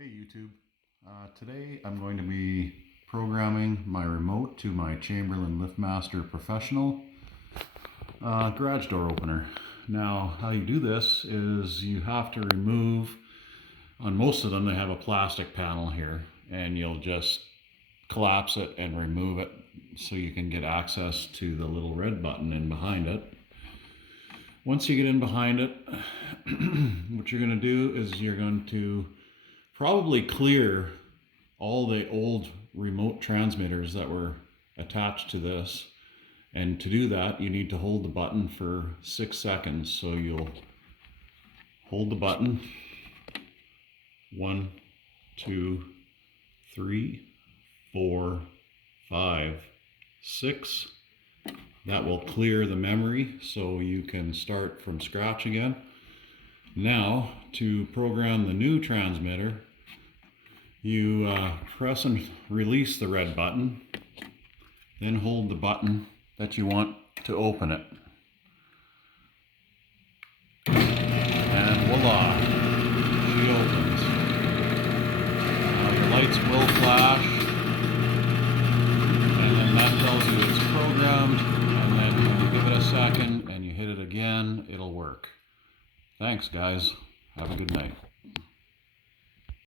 Hey YouTube, today I'm going to be programming my remote to my Chamberlain LiftMaster Professional garage door opener. Now how you do this is you have to remove, on most of them they have a plastic panel here, and you'll just collapse it and remove it so you can get access to the little red button in behind it. Once you get in behind it, what you're going to do is you're going to probably clear all the old remote transmitters that were attached to this. And to do that, you need to hold the button for 6 seconds. So you'll hold the button. 1, 2, 3, 4, 5, 6. That will clear the memory so you can start from scratch again. Now, to program the new transmitter, you press and release the red button, then hold the button that you want to open it. And voila, she opens. Now the lights will flash, and then that tells you it's programmed, and then when you give it a second and you hit it again, it'll work. Thanks guys, have a good night.